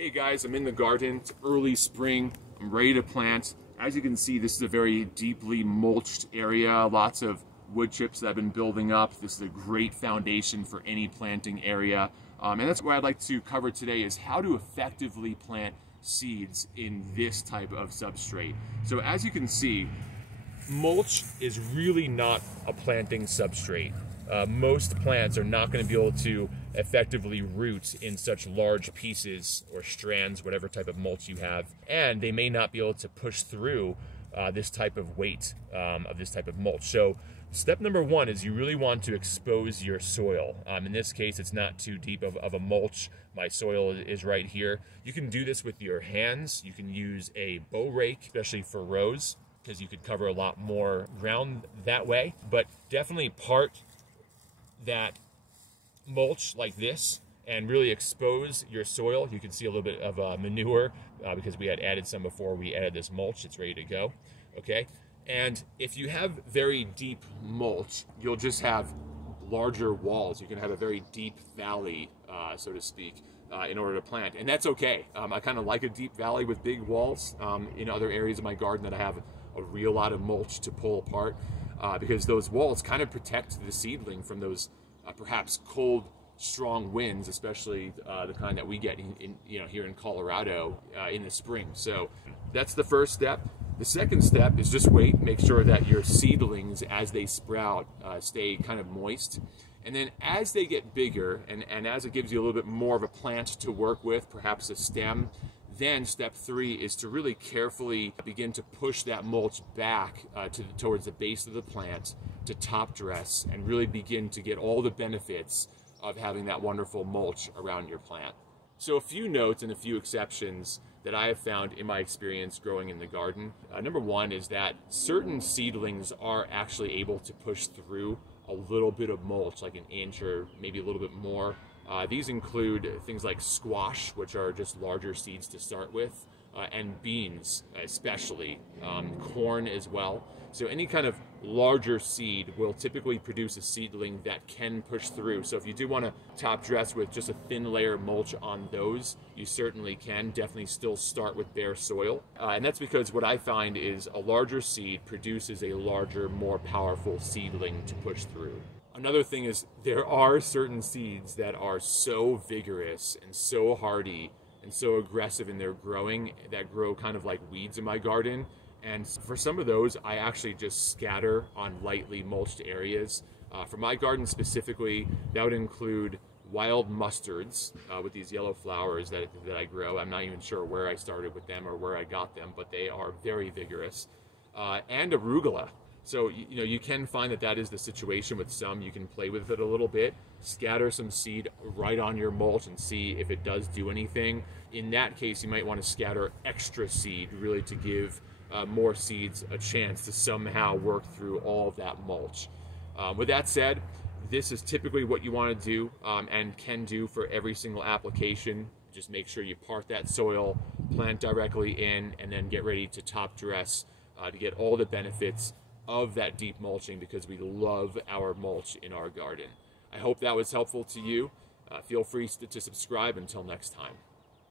Hey guys, I'm in the garden. It's early spring. I'm ready to plant. As you can see, this is a very deeply mulched area. Lots of wood chips that have been building up. This is a great foundation for any planting area. And that's what I'd like to cover today is how to effectively plant seeds in this type of substrate. So as you can see, mulch is really not a planting substrate. Most plants are not going to be able to effectively root in such large pieces or strands, whatever type of mulch you have, and they may not be able to push through this type of weight of this type of mulch. So step number one is you really want to expose your soil. In this case, it's not too deep of a mulch. My soil is right here. You can do this with your hands. You can use a bow rake, especially for rows, because you could cover a lot more ground that way. But definitely part that mulch like this and really expose your soil. You can see a little bit of manure because we had added some before we added this mulch. It's ready to go, okay? And if you have very deep mulch, you'll just have larger walls. You can have a very deep valley, so to speak, in order to plant, and that's okay. I kind of like a deep valley with big walls in other areas of my garden that I have a real lot of mulch to pull apart. Because those walls kind of protect the seedling from those perhaps cold, strong winds, especially the kind that we get in here in Colorado in the spring. So that's the first step. The second step is just wait, make sure that your seedlings, as they sprout, stay kind of moist. And then as they get bigger and as it gives you a little bit more of a plant to work with, perhaps a stem, then step three is to really carefully begin to push that mulch back towards the base of the plant to top dress and really begin to get all the benefits of having that wonderful mulch around your plant. So a few notes and a few exceptions that I have found in my experience growing in the garden. Number one is that certain seedlings are actually able to push through a little bit of mulch, like an inch or maybe a little bit more. These include things like squash, which are just larger seeds to start with, and beans especially, corn as well. So any kind of larger seed will typically produce a seedling that can push through. So if you do want to top dress with just a thin layer of mulch on those, you certainly can. Definitely still start with bare soil. And that's because what I find is a larger seed produces a larger, more powerful seedling to push through. Another thing is there are certain seeds that are so vigorous and so hardy and so aggressive in their growing that grow kind of like weeds in my garden. And for some of those, I actually just scatter on lightly mulched areas. For my garden specifically, that would include wild mustards with these yellow flowers that I grow. I'm not even sure where I started with them or where I got them, but they are very vigorous. And arugula. So, you can find that is the situation with some. You can play with it a little bit, scatter some seed right on your mulch and see if it does do anything. In that case, you might want to scatter extra seed really to give more seeds a chance to somehow work through all of that mulch. With that said, this is typically what you want to do and can do for every single application. Just make sure you part that soil, plant directly in, and then get ready to top dress to get all the benefits of that deep mulching, because we love our mulch in our garden. I hope that was helpful to you. Feel free to subscribe. Until next time.